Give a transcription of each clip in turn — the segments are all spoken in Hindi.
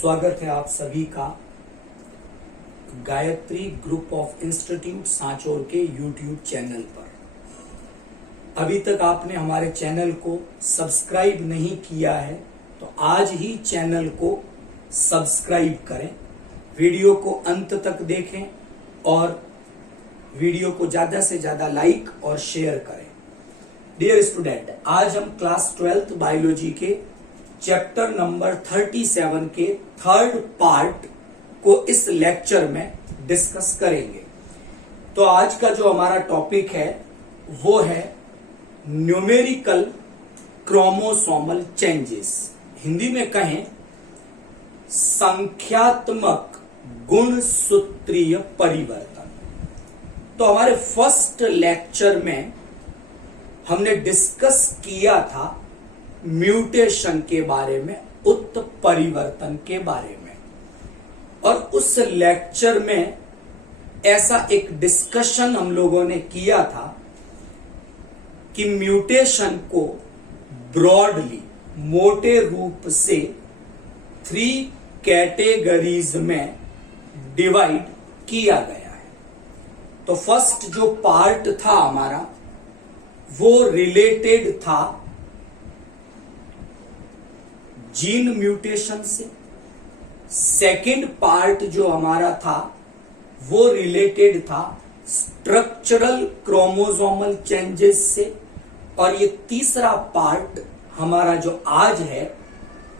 स्वागत है आप सभी का Gayatri group of institute Sanchore के यूट्यूब चैनल पर। अभी तक आपने हमारे चैनल को सब्सक्राइब नहीं किया है तो आज ही चैनल को सब्सक्राइब करें, वीडियो को अंत तक देखें और वीडियो को ज्यादा से ज्यादा लाइक और शेयर करें। डियर स्टूडेंट, आज हम क्लास 12th बायोलॉजी के चैप्टर नंबर 37 के थर्ड पार्ट को इस लेक्चर में डिस्कस करेंगे। तो आज का जो हमारा टॉपिक है वो है न्यूमेरिकल क्रोमोसोमल चेंजेस, हिंदी में कहें संख्यात्मक गुणसूत्रीय परिवर्तन। तो हमारे फर्स्ट लेक्चर में हमने डिस्कस किया था म्यूटेशन के बारे में, उत्परिवर्तन के बारे में, और उस लेक्चर में ऐसा एक डिस्कशन हम लोगों ने किया था कि म्यूटेशन को ब्रॉडली, मोटे रूप से 3 कैटेगरीज में डिवाइड किया गया है। तो फर्स्ट जो पार्ट था हमारा वो रिलेटेड था जीन म्यूटेशन से, सेकेंड पार्ट जो हमारा था वो रिलेटेड था स्ट्रक्चरल क्रोमोसोमल चेंजेस से, और ये तीसरा पार्ट हमारा जो आज है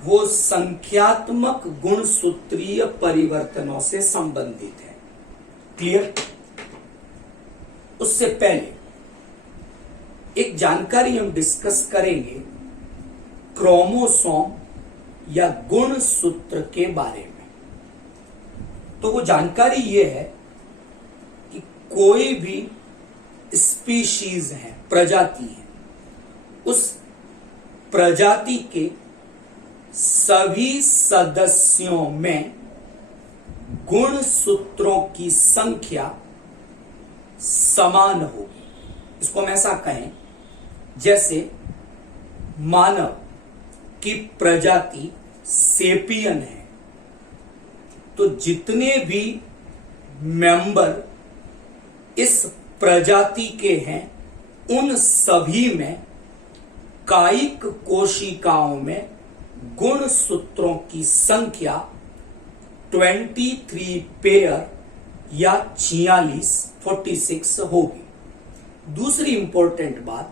वो संख्यात्मक गुणसूत्रीय परिवर्तनों से संबंधित है। क्लियर? उससे पहले एक जानकारी हम डिस्कस करेंगे क्रोमोसोम या गुणसूत्र के बारे में। तो वो जानकारी ये है कि कोई भी स्पीशीज है, प्रजाति है, उस प्रजाति के सभी सदस्यों में गुणसूत्रों की संख्या समान होगी। इसको हम ऐसा कहें जैसे मानव की प्रजाति सेपियन है, तो जितने भी मेंबर इस प्रजाति के हैं उन सभी में कायिक कोशिकाओं में गुणसूत्रों की संख्या 23 पेयर या 46 होगी। दूसरी इंपॉर्टेंट बात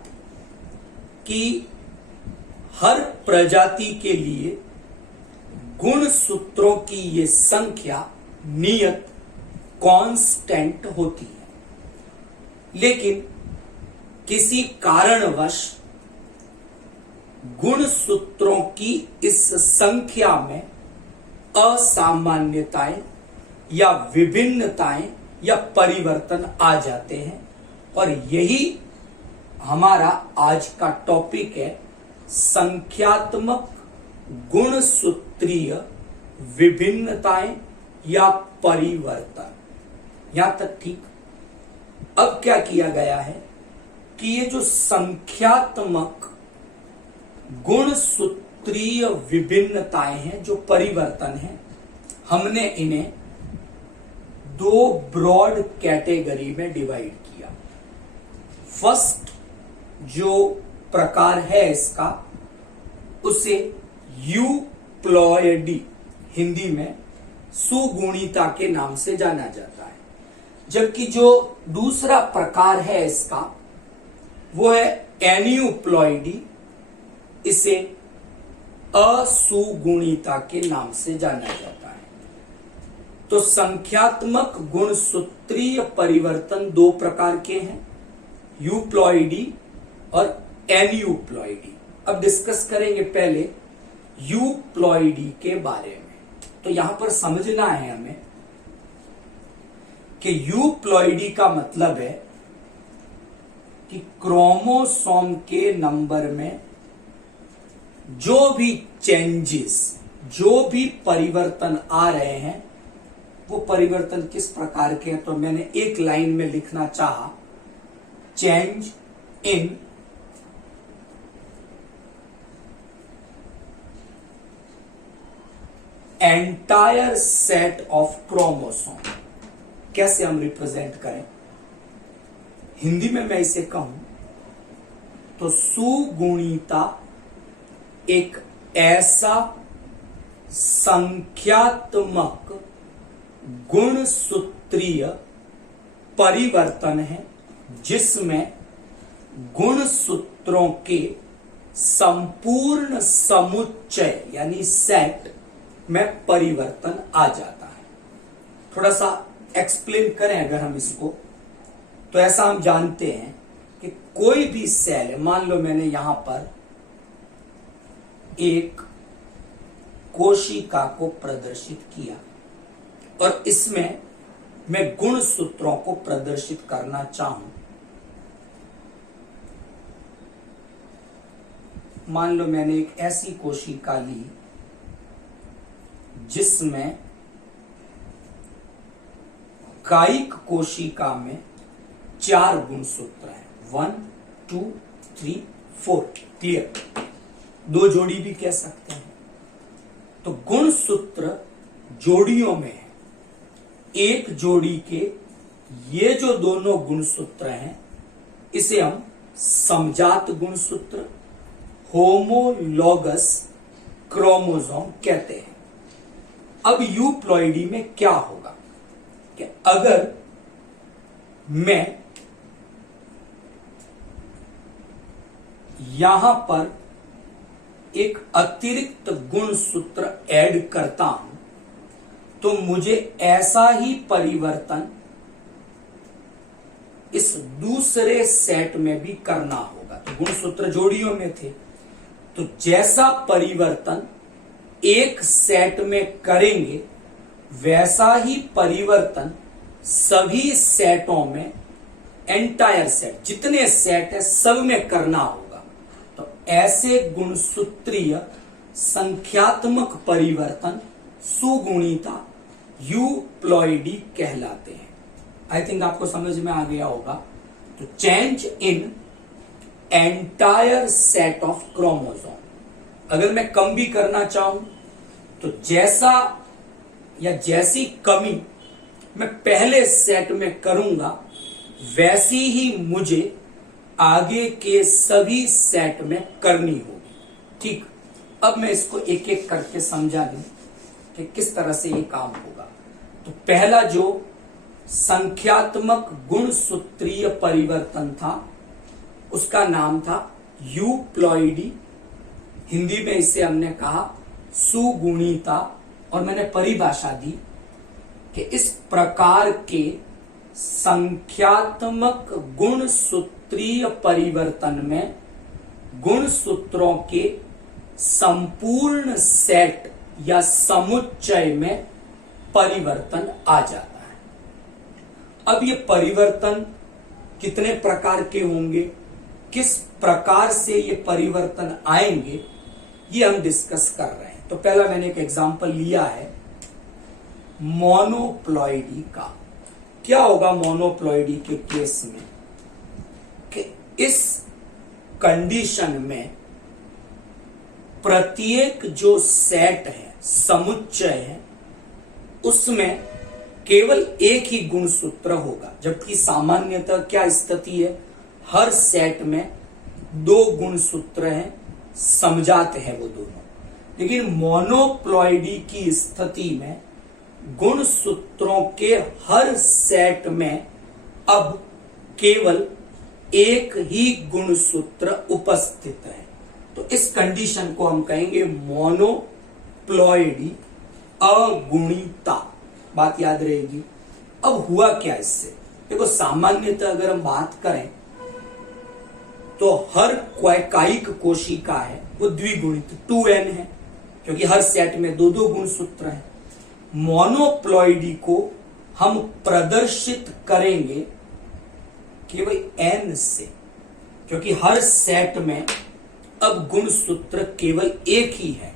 कि हर प्रजाति के लिए गुणसूत्रों की ये संख्या नियत कांस्टेंट होती है, लेकिन किसी कारणवश गुणसूत्रों की इस संख्या में असामान्यताएं या विभिन्नताएं या परिवर्तन आ जाते हैं, और यही हमारा आज का टॉपिक है संख्यात्मक गुणसूत्रीय विभिन्नताएं या परिवर्तन। यहां तक ठीक। अब क्या किया गया है कि ये जो संख्यात्मक गुणसूत्रीय विभिन्नताएं हैं, जो परिवर्तन हैं, हमने इन्हें 2 ब्रॉड कैटेगरी में डिवाइड किया। फर्स्ट जो प्रकार है इसका, उसे यूप्लॉयडी, हिंदी में सुगुणिता के नाम से जाना जाता है, जबकि जो दूसरा प्रकार है इसका वो है एन्यूप्लॉयडी, इसे असुगुणिता के नाम से जाना जाता है। तो संख्यात्मक गुणसूत्रीय परिवर्तन 2 प्रकार के हैं, यूप्लॉयडी और एन्यूप्लॉयडी। अब डिस्कस करेंगे पहले यूप्लॉयडी के बारे में। तो यहां पर समझना है हमें कि यूप्लॉयडी का मतलब है कि क्रोमोसोम के नंबर में जो भी चेंजेस, जो भी परिवर्तन आ रहे हैं, वो परिवर्तन किस प्रकार के हैं। तो मैंने एक लाइन में लिखना चाहा, change in entire set of chromosome कैसे हम रिप्रेजेंट करें? हिंदी में मैं इसे कहूं तो सुगुणिता एक ऐसा संख्यात्मक गुणसूत्रीय परिवर्तन है जिसमें गुणसूत्रों के संपूर्ण समुच्चय यानी सेट में परिवर्तन आ जाता है। थोड़ा सा एक्सप्लेन करें अगर हम इसको, तो ऐसा हम जानते हैं कि कोई भी सेल, मान लो मैंने यहां पर एक कोशिका को प्रदर्शित किया और इसमें मैं गुणसूत्रों को प्रदर्शित करना चाहूं। मान लो मैंने एक ऐसी कोशिका ली जिसमें कायिक कोशिका में 4 गुणसूत्र हैं, 1 2 3 4। क्लियर? 2 जोड़ी भी कह सकते हैं। तो गुणसूत्र जोड़ियों में है। एक जोड़ी के ये जो दोनों गुणसूत्र हैं इसे हम समजात गुणसूत्र, होमोलॉगस क्रोमोसोम कहते हैं। अब यूप्लॉइडी में क्या होगा कि अगर मैं यहां पर एक अतिरिक्त गुणसूत्र ऐड करता हूं तो मुझे ऐसा ही परिवर्तन इस दूसरे सेट में भी करना होगा। तो गुणसूत्र जोड़ियों में थे, तो जैसा परिवर्तन एक सेट में करेंगे वैसा ही परिवर्तन सभी सेटों में, एंटायर सेट जितने सेट है सब में करना होगा। तो ऐसे गुणसूत्रीय संख्यात्मक परिवर्तन सुगुणिता यूप्लॉइडी कहलाते हैं। आई थिंक आपको समझ में आ गया होगा। तो change in entire set of chromosome, अगर मैं कम भी करना चाहूं तो जैसा या जैसी कमी मैं पहले सेट में करूंगा वैसी ही मुझे आगे के सभी सेट में करनी होगी। ठीक, अब मैं इसको एक एक करके समझा दूं कि किस तरह से ये काम होगा। तो पहला जो संख्यात्मक गुणसूत्रीय परिवर्तन था उसका नाम था यूप्लॉइडी। हिंदी में इसे हमने कहा सुगुणिता, और मैंने परिभाषा दी कि इस प्रकार के संख्यात्मक गुणसूत्रीय परिवर्तन में गुणसूत्रों के संपूर्ण सेट या समुच्चय में परिवर्तन आ जाता है। अब ये परिवर्तन कितने प्रकार के होंगे, किस प्रकार से ये परिवर्तन आएंगे, ये हम डिस्कस कर रहे हैं। तो पहला मैंने एक एग्जांपल लिया है मोनोप्लॉइडी का। क्या होगा मोनोप्लॉइडी के केस में कि इस कंडीशन में प्रत्येक जो सेट है, समुच्चय है, उसमें केवल एक ही गुणसूत्र होगा, जबकि सामान्यतः क्या स्थिति है, हर सेट में 2 गुणसूत्र हैं, समजात है वो दोनों। लेकिन मोनोप्लॉइडी की स्थिति में गुणसूत्रों के हर सेट में अब केवल एक ही गुणसूत्र उपस्थित है। तो इस कंडीशन को हम कहेंगे मोनोप्लॉइडी अगुणिता। बात याद रहेगी। अब हुआ क्या इससे? देखो, सामान्यतः अगर हम बात करें तो हर कायिक कोशिका है वो द्विगुणित 2n है, क्योंकि हर सेट में 2-2 गुणसूत्र हैं। मोनोप्लॉइडी को हम प्रदर्शित करेंगे केवल n से, क्योंकि हर सेट में अब गुणसूत्र केवल एक ही है,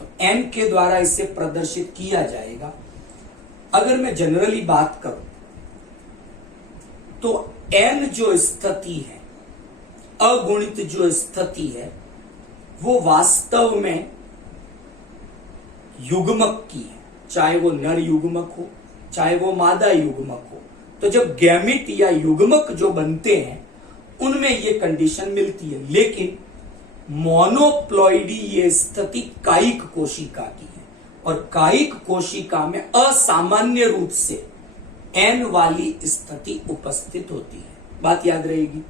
तो n के द्वारा इसे प्रदर्शित किया जाएगा। अगर मैं जनरली बात करूं तो n जो स्थिति है, अगुणित जो स्थिति है, वो वास्तव में युग्मक की है, चाहे वो नर युग्मक हो चाहे वो मादा युग्मक हो। तो जब गैमिट या युग्मक जो बनते हैं उनमें ये कंडीशन मिलती है। लेकिन मोनोप्लॉइडी ये स्थिति कायिक कोशिका की है और कायिक कोशिका में असामान्य रूप से एन वाली स्थिति उपस्थित होती है। बात याद रहेगी।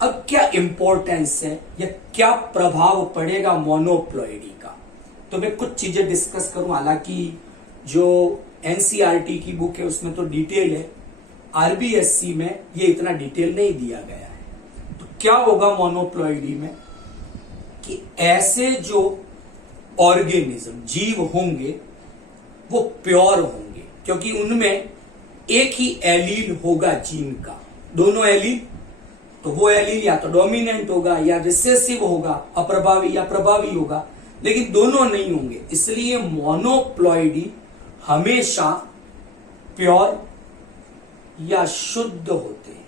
अब क्या इंपॉर्टेंस है या क्या प्रभाव पड़ेगा मोनोप्लॉइडी का, तो मैं कुछ चीजें डिस्कस करूं। हालांकि जो एनसीईआरटी की बुक है उसमें तो डिटेल है, आरबीएससी में ये इतना डिटेल नहीं दिया गया है। तो क्या होगा मोनोप्लॉइडी में कि ऐसे जो ऑर्गेनिज्म जीव होंगे वो प्योर होंगे, क्योंकि उनमें एक ही एलील होगा जीन का। दोनों एलील, तो वो एलील या तो डोमिनेंट होगा या रिसेसिव होगा, अप्रभावी या प्रभावी होगा, लेकिन दोनों नहीं होंगे। इसलिए मोनोप्लॉइडी हमेशा प्योर या शुद्ध होते हैं।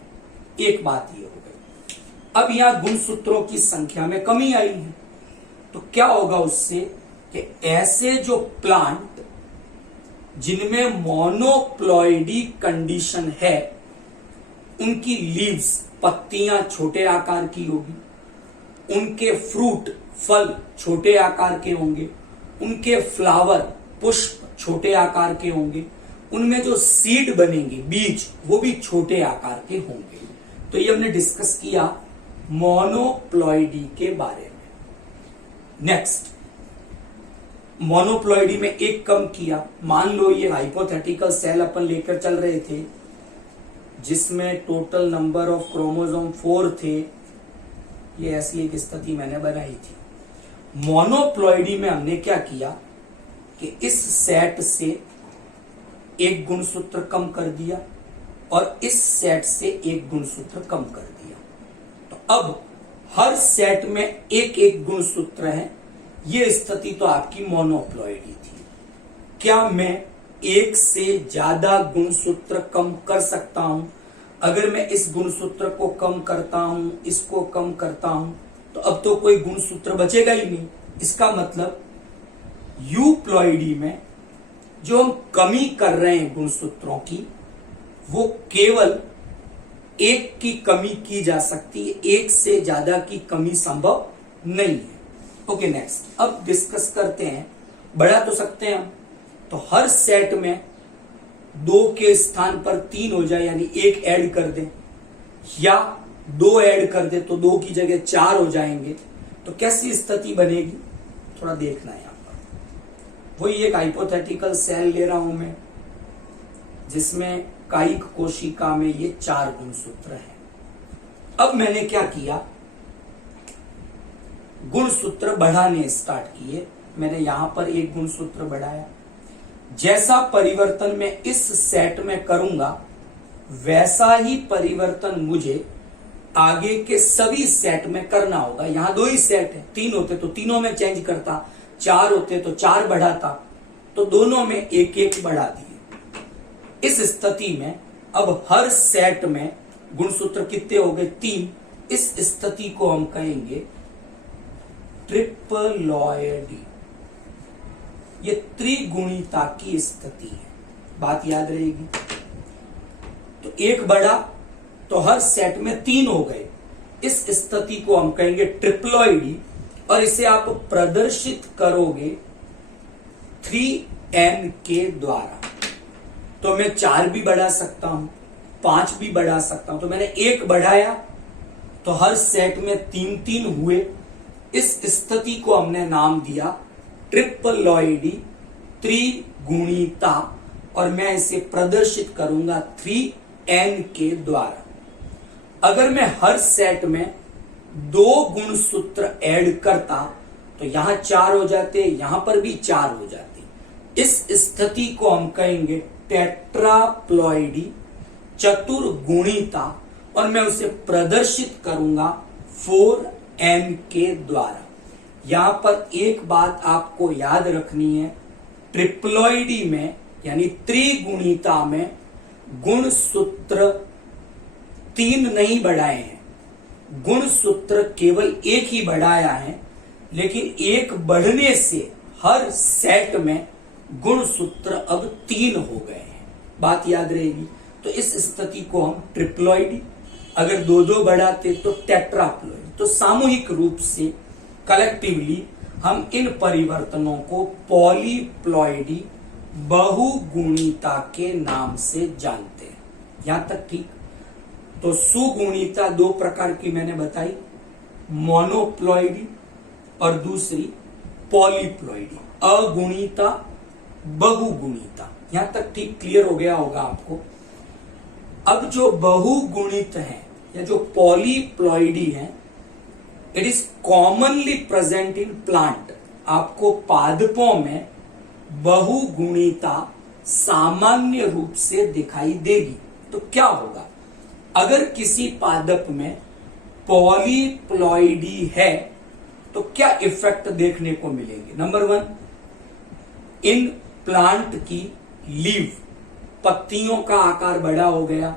एक बात ये हो गई। अब यहां गुणसूत्रों की संख्या में कमी आई है, तो क्या होगा उससे कि ऐसे जो प्लांट जिनमें मोनोप्लॉइडी कंडीशन है उनकी लीव्स, पत्तियां छोटे आकार की होगी, उनके फ्रूट, फल छोटे आकार के होंगे, उनके फ्लावर, पुष्प छोटे आकार के होंगे, उनमें जो सीड बनेंगे, बीज, वो भी छोटे आकार के होंगे। तो ये हमने डिस्कस किया मोनोप्लॉइडी के बारे में। नेक्स्ट, मोनोप्लॉइडी में एक कम किया। मान लो ये हाइपोथेटिकल सेल अपन लेकर चल रहे थे जिसमें टोटल नंबर ऑफ क्रोमोसोम 4 थे। ये ऐसी एक स्थिति मैंने बनाई थी। मोनोप्लॉइडी में हमने क्या किया कि इस सेट से एक गुणसूत्र कम कर दिया और इस सेट से एक गुणसूत्र कम कर दिया। तो अब हर सेट में एक एक गुणसूत्र है। ये स्थिति तो आपकी मोनोप्लॉइडी थी। क्या मैं एक से ज्यादा गुणसूत्र कम कर सकता हूं? अगर मैं इस गुणसूत्र को कम करता हूं, इसको कम करता हूं, तो अब तो कोई गुणसूत्र बचेगा ही नहीं। इसका मतलब यूप्लॉइडी में जो हम कमी कर रहे हैं गुणसूत्रों की, वो केवल एक की कमी की जा सकती है, एक से ज्यादा की कमी संभव नहीं है। ओके, नेक्स्ट, अब डिस्कस करते हैं। बढ़ा तो सकते हैं हम, तो हर सेट में 2 के स्थान पर 3 हो जाए, यानी 1 ऐड कर दें, या 2 ऐड कर दे तो 2 की जगह 4 हो जाएंगे। तो कैसी स्थिति बनेगी थोड़ा देखना है यहां पर। वही एक हाइपोथेटिकल सेल ले रहा हूं मैं जिसमें कायिक कोशिका में ये 4 गुणसूत्र हैं। अब मैंने क्या किया, गुणसूत्र बढ़ाने स्टार्ट किए। मैंने यहां पर एक गुणसूत्र बढ़ाया। जैसा परिवर्तन मैं इस सेट में करूंगा वैसा ही परिवर्तन मुझे आगे के सभी सेट में करना होगा। यहां 2 ही सेट है, 3 होते तो तीनों में चेंज करता, 4 होते तो 4 बढ़ाता, तो दोनों में एक एक बढ़ा दिए। इस स्थिति में अब हर सेट में गुणसूत्र कितने हो गए? 3। इस स्थिति को हम कहेंगे ट्रिप्लॉइडी। ये त्रिगुणिता की स्थिति है। बात याद रहेगी। तो 1 बढ़ा तो हर सेट में 3 हो गए। इस स्थिति को हम कहेंगे ट्रिप्लॉइडी और इसे आप प्रदर्शित करोगे 3n के द्वारा। तो मैं 4 भी बढ़ा सकता हूं, 5 भी बढ़ा सकता हूं। तो मैंने 1 बढ़ाया तो हर सेट में 3-3 हुए। इस स्थिति को हमने नाम दिया ट्रिप्लॉइडी, त्रिगुणिता, और मैं इसे प्रदर्शित करूंगा 3n के द्वारा। अगर मैं हर सेट में 2 गुणसूत्र ऐड करता तो यहां 4 हो जाते, यहां पर भी 4 हो जाते। इस स्थिति को हम कहेंगे टेट्राप्लॉइडी, चतुर्गुणिता, और मैं उसे प्रदर्शित करूंगा 4n के द्वारा। यहां पर एक बात आपको याद रखनी है, ट्रिप्लॉइडी में यानी त्रिगुणिता में गुणसूत्र 3 नहीं बढ़ाए हैं, गुणसूत्र केवल 1 ही बढ़ाया है। लेकिन 1 बढ़ने से हर सेट में गुण सूत्र अब 3 हो गए हैं। बात याद रहेगी। तो इस स्थिति को हम ट्रिप्लॉइडी, अगर 2-2 बढ़ाते तो टेट्राप्लॉइड। तो सामूहिक रूप से कलेक्टिवली हम इन परिवर्तनों को पॉलीप्लॉइडी, बहुगुणिता के नाम से जानते हैं। यहां तक ठीक। तो सुगुणिता 2 प्रकार की मैंने बताई, मोनोप्लॉइडी और दूसरी पॉलीप्लॉइडी। अगुणिता, बहुगुणिता। यहां तक ठीक क्लियर हो गया होगा आपको। अब जो बहुगुणित है या जो पॉलीप्लॉइडी है, it is commonly present in plant. आपको पादपों में बहुगुणिता सामान्य रूप से दिखाई देगी। तो क्या होगा अगर किसी पादप में पॉलीप्लॉइडी है, तो क्या इफेक्ट देखने को मिलेंगे? नंबर 1, इन प्लांट की लीव, पत्तियों का आकार बड़ा हो गया,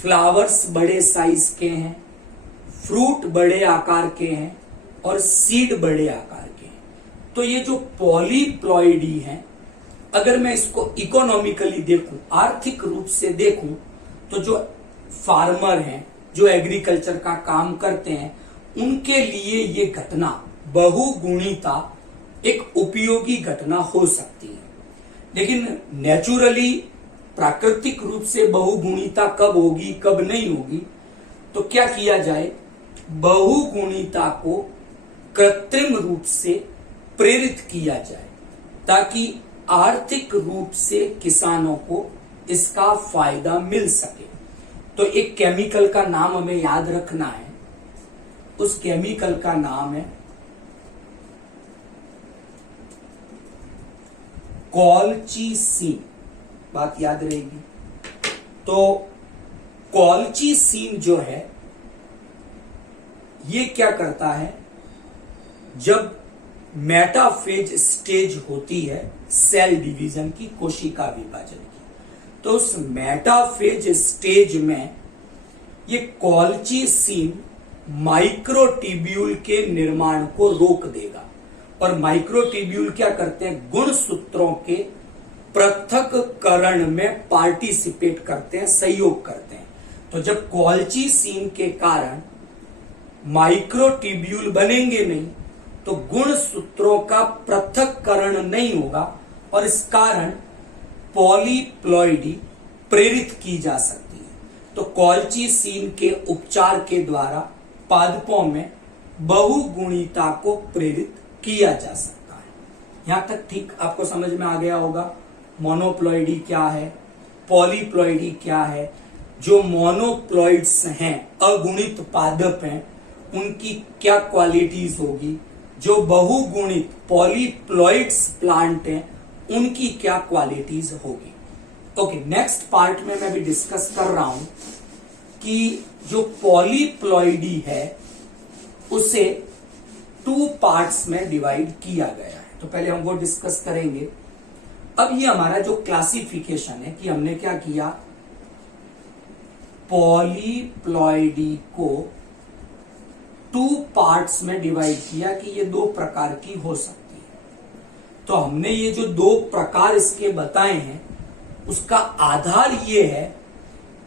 फ्लावर्स बड़े साइज के हैं, फ्रूट बड़े आकार के हैं और सीड बड़े आकार के हैं। तो ये जो पॉलीप्लॉइडी है, अगर मैं इसको इकोनॉमिकली देखूं, आर्थिक रूप से देखूं, तो जो फार्मर हैं, जो एग्रीकल्चर का काम करते हैं, उनके लिए ये घटना बहुगुणिता एक उपयोगी घटना हो सकती है। लेकिन नेचुरली, प्राकृतिक रूप से बहुगुणिता कब होगी कब नहीं होगी, तो क्या किया जाए, बहुगुणिता को कृत्रिम रूप से प्रेरित किया जाए ताकि आर्थिक रूप से किसानों को इसका फायदा मिल सके। तो एक केमिकल का नाम हमें याद रखना है। उस केमिकल का नाम है कॉलचीसीन। बात याद रहेगी। तो कॉलचीसीन जो है, ये क्या करता है, जब मेटाफेज स्टेज होती है सेल डिवीजन की, कोशिका विभाजन की, तो उस मेटाफेज स्टेज में ये कॉलचीसीन माइक्रोट्यूब्यूल के निर्माण को रोक देगा। और माइक्रोट्यूब्यूल क्या करते हैं, गुण सूत्रों के पृथक्करण में पार्टिसिपेट करते हैं, सहयोग करते हैं। तो जब कॉलचीसीन के कारण माइक्रोट्यूब्यूल बनेंगे नहीं, तो गुण सूत्रों का पृथक्करण नहीं होगा और इस कारण पॉलीप्लॉइडी प्रेरित की जा सकती है। तो कॉलचीसीन के उपचार के द्वारा पादपों में बहुगुणिता को प्रेरित किया जा सकता है। यहां तक ठीक आपको समझ में आ गया होगा। मोनोप्लॉइडी क्या है, पॉलीप्लॉइडी क्या है। जो मोनोप्लॉइड्स हैं, अगुणित पादप हैं, उनकी क्या क्वालिटीज होगी। जो बहुगुणित पॉलीप्लॉइड्स प्लांट हैं, उनकी क्या क्वालिटीज होगी। ओके, नेक्स्ट पार्ट में मैं भी डिस्कस कर रहा हूं कि जो पॉलीप्लॉइडी है उसे 2 पार्ट्स में डिवाइड किया गया है। तो पहले हम वो डिस्कस करेंगे। अब ये हमारा जो क्लासिफिकेशन है कि हमने क्या किया, पॉलीप्लॉइडी को 2 पार्ट्स में डिवाइड किया कि ये 2 प्रकार की हो सकती है। तो हमने ये जो 2 प्रकार इसके बताए हैं, उसका आधार ये है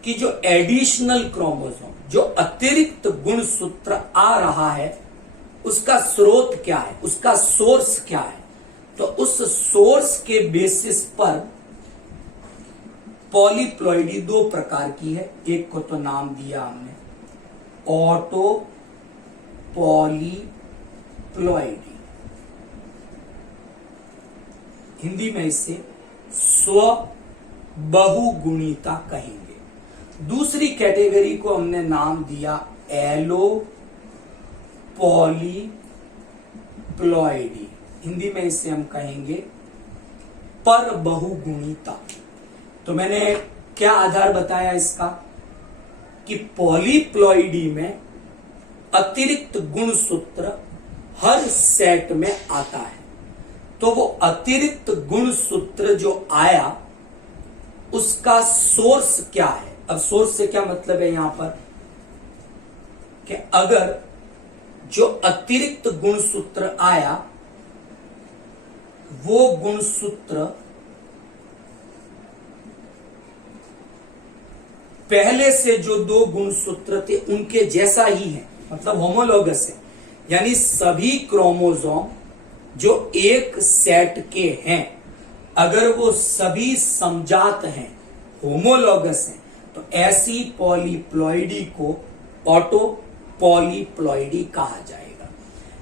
कि जो एडिशनल क्रोमोसोम, जो अतिरिक्त गुणसूत्र आ रहा है, उसका स्रोत क्या है, उसका सोर्स क्या है। तो उस सोर्स के बेसिस पर पॉलीप्लॉइडी 2 प्रकार की है। एक को तो नाम दिया हमने ऑटो पॉलीप्लॉइडी, हिंदी में इसे स्व बहुगुणिता कहेंगे। दूसरी कैटेगरी को हमने नाम दिया एलो पॉलीप्लॉइडी, हिंदी में इसे हम कहेंगे पर बहुगुणिता। तो मैंने क्या आधार बताया इसका कि पॉलीप्लॉइडी में अतिरिक्त गुणसूत्र हर सेट में आता है। तो वो अतिरिक्त गुणसूत्र जो आया उसका सोर्स क्या है। अब सोर्स से क्या मतलब है यहां पर कि अगर जो अतिरिक्त गुणसूत्र आया वो गुणसूत्र पहले से जो दो गुणसूत्र थे उनके जैसा ही है, मतलब होमोलॉगस है। यानी सभी क्रोमोसोम जो एक सेट के हैं, अगर वो सभी समजात हैं, होमोलॉगस हैं, तो ऐसी पॉलीप्लॉइडी को ऑटो पॉलीप्लॉइडी कहा जाएगा।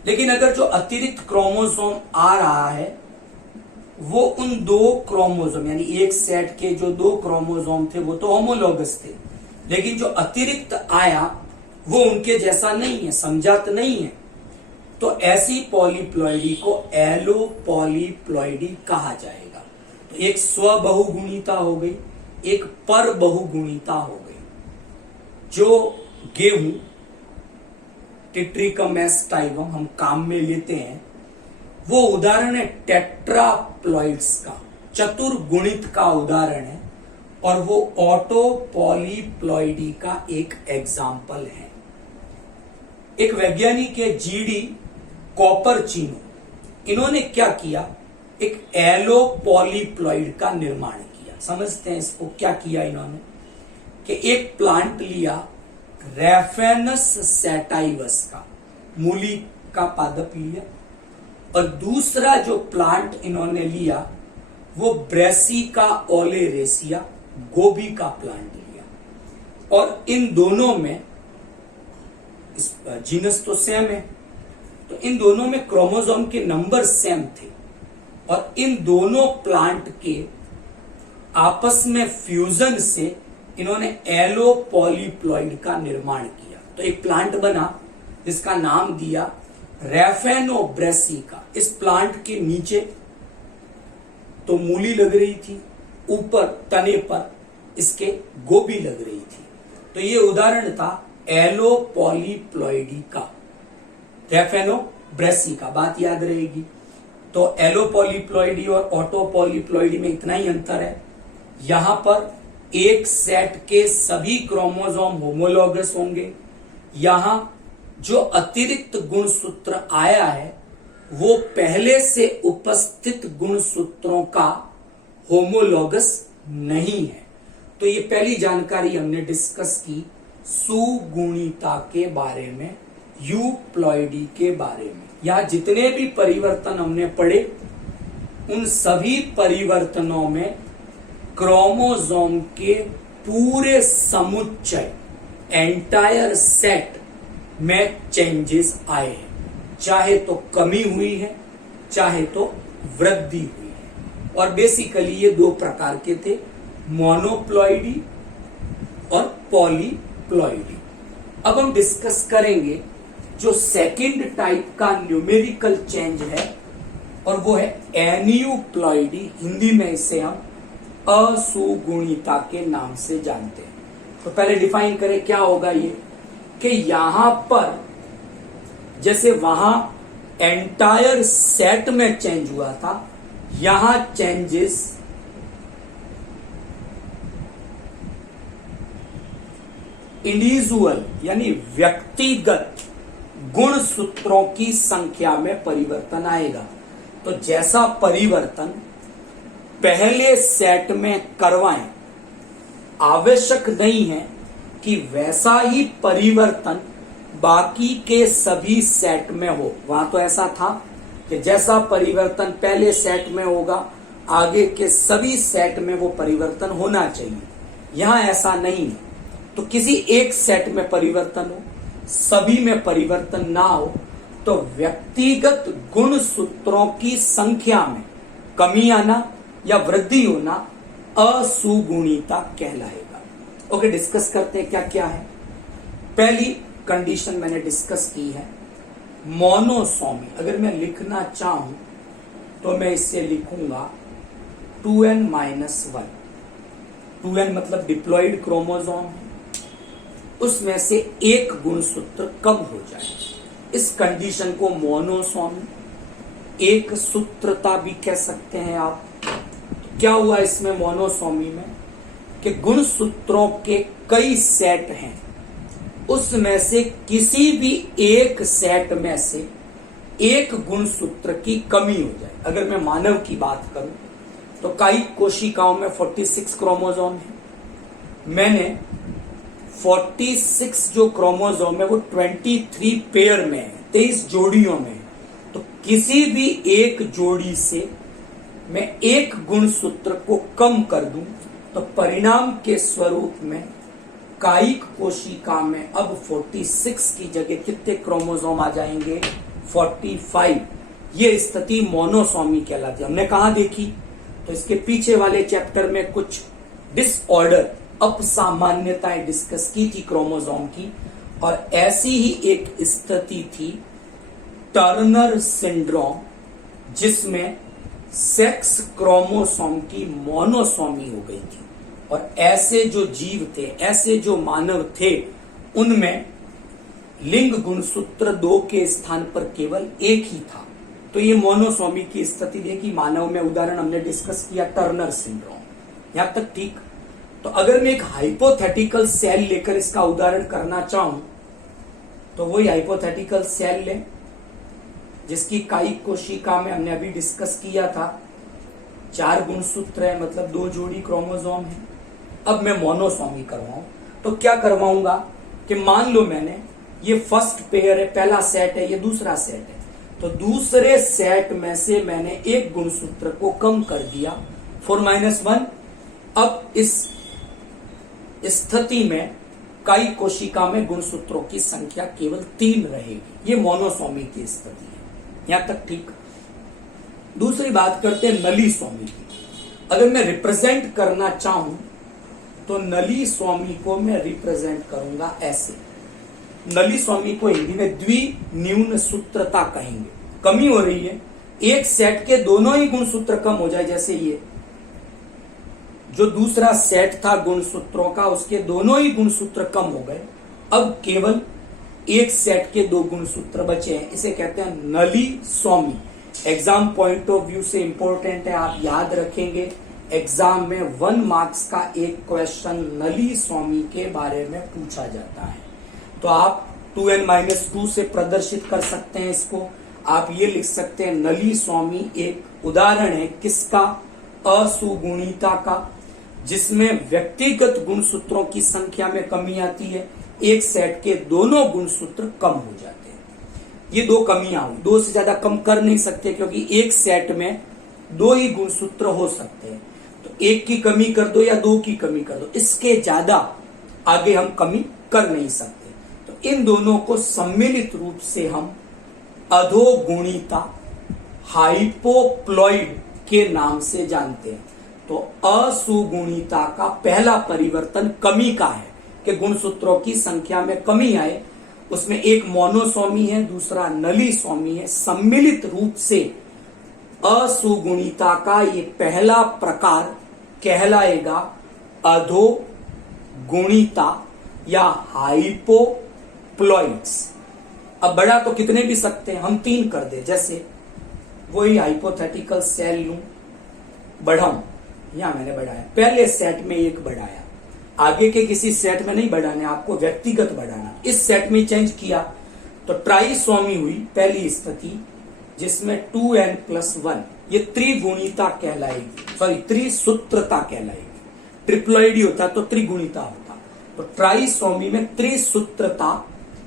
लेकिन अगर जो अतिरिक्त क्रोमोसोम आ रहा है वो उन दो क्रोमोसोम यानी एक सेट के जो दो क्रोमोसोम थे वो तो होमोलॉगस थे, लेकिन जो अतिरिक्त आया वो उनके जैसा नहीं है, समजात नहीं है, तो ऐसी पॉलीप्लॉइडी को एलोपॉलीप्लॉइडी कहा जाएगा। तो एक स्वबहुगुणिता हो गई, एक पर बहुगुणिता हो गई। जो गेहूं टिट्रिकम एस्टाइवम हम काम में लेते हैं वो उदाहरण है टेट्राप्लॉइड्स का, चतुर्गुणित का उदाहरण है, और वो ऑटो पॉलीप्लॉइडी का एक एग्जाम्पल है। एक वैज्ञानिक है जीडी कॉपरचिनो, इन्होंने क्या किया, एक एलो पॉलीप्लॉइड का निर्माण किया। समझते हैं इसको, क्या किया इन्होंने कि एक प्लांट लिया रेफेनस सैटाइवस का, मूली का पादप लिया, और दूसरा जो प्लांट इन्होंने लिया वो ब्रेसिका ओलेरेसिया, गोभी का प्लांट लिया, और इन दोनों में जीनस तो सेम है, तो इन दोनों में क्रोमोसोम के नंबर सेम थे, और इन दोनों प्लांट के आपस में फ्यूजन से इन्होंने एलो पॉलीप्लॉइड का निर्माण किया। तो एक प्लांट बना जिसका नाम दिया रेफेनो ब्रेसिका। इस प्लांट के नीचे तो मूली लग रही थी, ऊपर तने पर इसके गोभी लग रही थी। तो ये उदाहरण था एलो पॉलीप्लॉइडी का, रेफेनो ब्रेसिका, बात याद रहेगी। तो एलो पॉलीप्लॉइडी और ऑटो पॉलीप्लॉइडी में इतना ही अंतर है, यहां पर एक सेट के सभी क्रोमोसोम होमोलॉगस होंगे, यहां जो अतिरिक्त गुणसूत्र आया है वो पहले से उपस्थित गुणसूत्रों का होमोलॉगस नहीं है। तो ये पहली जानकारी हमने डिस्कस की सुगुणिता के बारे में, यूप्लॉइडी के बारे में। यहां जितने भी परिवर्तन हमने पढ़े उन सभी परिवर्तनों में क्रोमोसोम के पूरे समुच्चय, एंटायर सेट में चेंजेस आए हैं, चाहे तो कमी हुई है चाहे तो वृद्धि हुई है। और बेसिकली ये दो प्रकार के थे, मोनोप्लॉइडी और पॉलीप्लॉइडी। अब हम डिस्कस करेंगे जो सेकंड टाइप का न्यूमेरिकल चेंज है, और वो है एन्यूप्लॉइडी। हिंदी में इसे हम असुगुणिता के नाम से जानते हैं। तो पहले डिफाइन करें क्या होगा ये, कि यहां पर जैसे वहां एंटायर सेट में चेंज हुआ था, यहां चेंजेस इंडिविजुअल यानी व्यक्तिगत गुण सूत्रों की संख्या में परिवर्तन आएगा। तो जैसा परिवर्तन पहले सेट में करवाएं, आवश्यक नहीं है कि वैसा ही परिवर्तन बाकी के सभी सेट में हो। वहां तो ऐसा था कि जैसा परिवर्तन पहले सेट में होगा आगे के सभी सेट में वो परिवर्तन होना चाहिए। यहां ऐसा नहीं है। तो किसी एक सेट में परिवर्तन हो, सभी में परिवर्तन ना हो, तो व्यक्तिगत गुण सूत्रों की संख्या में कमी आना या वृद्धि होना असुगुणिता कहलाएगा। ओके, डिस्कस करते हैं क्या क्या है। पहली कंडीशन मैंने डिस्कस की है मोनोसोमी। अगर मैं लिखना चाहूं तो मैं इससे लिखूंगा 2n-1। 2n मतलब डिप्लॉइड क्रोमोसोम है, उसमें से एक गुणसूत्र कम हो जाए, इस कंडीशन को मोनोसोमी, एक सूत्रता भी कह सकते हैं आप। क्या हुआ इसमें मोनोसोमी में कि गुणसूत्रों के कई सेट हैं, उसमें से किसी भी एक सेट में से एक गुणसूत्र की कमी हो जाए। अगर मैं मानव की बात करूं तो कायिक कोशिकाओं में 46 क्रोमोसोम है। मैंने 46 जो क्रोमोसोम है वो 23 पेयर में है, 23 जोड़ियों में है। तो किसी भी एक जोड़ी से मैं एक गुणसूत्र को कम कर दूं तो परिणाम के स्वरूप में कायिक कोशिका में अब 46 की जगह कितने क्रोमोसोम आ जाएंगे? 45। ये स्थिति मोनोसोमी कहलाती है। हमने कहा देखी? तो इसके पीछे वाले चैप्टर में कुछ डिसऑर्डर, अपसामान्यताएं डिस्कस की थी क्रोमोसोम की, और ऐसी ही एक स्थिति थी टर्नर सिंड्रोम, जिसमें सेक्स क्रोमोसोम की मोनोसोमी हो गई थी। और ऐसे जो जीव थे, ऐसे जो मानव थे, उनमें लिंग गुणसूत्र 2 के स्थान पर केवल एक ही था। तो ये मोनोसोमी की स्थिति देखी मानव में। उदाहरण हमने डिस्कस किया टर्नर सिंड्रोम। यहां तक ठीक? तो अगर मैं एक हाइपोथेटिकल सेल लेकर इसका उदाहरण करना चाहूं तो वही हाइपोथेटिकल सेल लें जिसकी कायिक कोशिका में हमने अभी डिस्कस किया था 4 गुणसूत्र है, मतलब 2 जोड़ी क्रोमोसोम है। अब मैं मोनोसोमी करवाऊं तो क्या करवाऊंगा कि मान लो मैंने ये फर्स्ट पेयर है, पहला सेट है, ये दूसरा सेट है, तो दूसरे सेट में से मैंने एक गुणसूत्र को कम कर दिया 4-1। अब इस स्थिति में कायिक कोशिका में गुणसूत्रों की संख्या केवल 3 रहेगी। ये मोनोसोमी की स्थिति है। यहां तक ठीक? दूसरी बात करते हैं नलीसोमी की। अगर मैं रिप्रेजेंट करना चाहूं तो नलीसोमी को मैं रिप्रेजेंट करूंगा ऐसे। नलीसोमी को हिंदी में द्विन्यून सूत्रता कहेंगे। कमी हो रही है, एक सेट के दोनों ही गुणसूत्र कम हो जाए। जैसे ये जो दूसरा सेट था गुणसूत्रों का, उसके दोनों ही गुणसूत्र कम हो गए। अब केवल एक सेट के 2 गुणसूत्र बचे हैं। इसे कहते हैं नलीसोमी। एग्जाम पॉइंट ऑफ व्यू से इंपॉर्टेंट है, आप याद रखेंगे। एग्जाम में 1 मार्क्स का एक क्वेश्चन नलीसोमी के बारे में पूछा जाता है। तो आप 2n-2 से प्रदर्शित कर सकते हैं इसको। आप ये लिख सकते हैं नलीसोमी एक उदाहरण है किसका? असुगुणिता का, जिसमें व्यक्तिगत गुणसूत्रों की संख्या में कमी आती है, एक सेट के दोनों गुणसूत्र कम हो जाते हैं। ये 2 कमियां हुई। 2 से ज्यादा कम कर नहीं सकते क्योंकि एक सेट में 2 ही गुणसूत्र हो सकते हैं। तो 1 की कमी कर दो या 2 की कमी कर दो, इसके ज्यादा आगे हम कमी कर नहीं सकते। तो इन दोनों को सम्मिलित रूप से हम अधोगुणिता, हाइपोप्लॉइड के नाम से जानते हैं। तो असुगुणिता का पहला परिवर्तन कमी का है कि गुणसूत्रों की संख्या में कमी आए। उसमें एक मोनोसोमी है, दूसरा नलीसोमी है। सम्मिलित रूप से असुगुणिता का ये पहला प्रकार कहलाएगा अधोगुणिता या हाइपोप्लॉइड्स। अब बढ़ा तो कितने भी सकते हैं, हम 3 कर दे। जैसे वही हाइपोथेटिकल सेल लूं, बढ़ाऊं, यहां मैंने बढ़ाया, पहले सेट में 1 बढ़ाया, आगे के किसी सेट में नहीं बढ़ाने, आपको व्यक्तिगत बढ़ाना। इस सेट में चेंज किया तो ट्राइसोमी हुई पहली स्थिति, जिसमें 2n+1 ये त्रिगुणिता कहलाएगी, सॉरी त्रिसूत्रता कहलाएगी। ट्रिप्लॉइडी होता तो त्रिगुणिता होता। तो ट्राइसोमी में त्रिसूत्रता,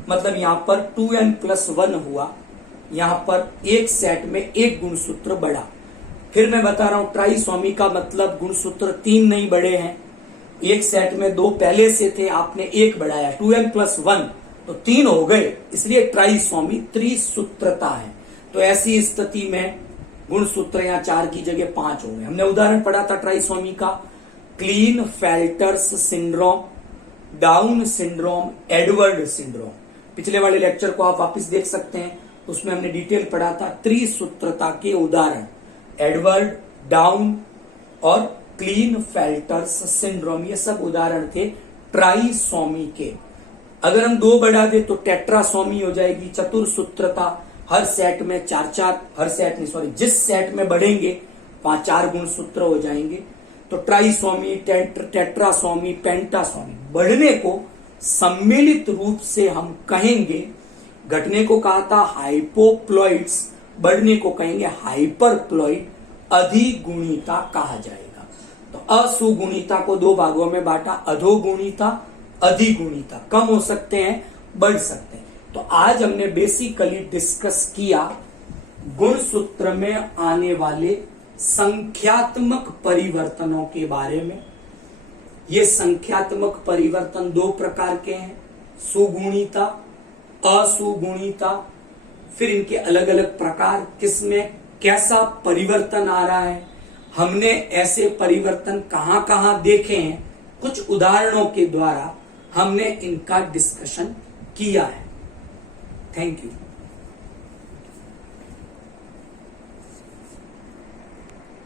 मतलब यहां पर 2n+1 हुआ, यहां पर एक सेट में एक गुणसूत्र बढ़ा। फिर मैं बता रहा हूं ट्राइसोमी का मतलब गुणसूत्र 3 नहीं बढ़े हैं, एक सेट में 2 पहले से थे, आपने 1 बढ़ाया, 2n+1 तो 3 हो गए, इसलिए ट्राइसोमी त्रिसूत्रता है। तो ऐसी स्थिति में गुणसूत्र यहां 4 की जगह 5 हो गए। हमने उदाहरण पढ़ा था ट्राइसोमी का, Klinefelter's syndrome, Down syndrome, Edward syndrome. पिछले वाले लेक्चर को आप वापस देख सकते हैं, उसमें हमने डिटेल पढ़ा था त्रिसूत्रता के उदाहरण, एडवर्ड, डाउन और क्लीनफेल्टर्स सिंड्रोम। ये सब उदाहरण थे ट्राइसोमी के। अगर हम 2 बढ़ा दे तो टेट्रासोमी हो जाएगी, चतुर्सूत्रता। हर सेट में 4-4, हर सेट नहीं सॉरी जिस सेट में बढ़ेंगे 5-4 गुणसूत्र हो जाएंगे। तो ट्राइसोमी, टेट्रासोमी, पेंटासोमी। बढ़ने को सम्मिलित रूप से हम कहेंगे घटने को कहा था हाइपोप्लॉइड्स, बढ़ने को कहेंगे हाइपरप्लॉइड, अधिगुणिता कहा जाएगा। तो असुगुणिता को दो भागों में बांटा, अधोगुणिता, अधिगुणिता। कम हो सकते हैं, बढ़ सकते हैं। तो आज हमने बेसिकली डिस्कस किया गुणसूत्र में आने वाले संख्यात्मक परिवर्तनों के बारे में। ये संख्यात्मक परिवर्तन दो प्रकार के हैं, सुगुणिता, असुगुणिता। फिर इनके अलग अलग प्रकार, किसमें कैसा परिवर्तन आ रहा है, हमने ऐसे परिवर्तन कहां कहां देखे हैं, कुछ उदाहरणों के द्वारा हमने इनका डिस्कशन किया है। Thank you.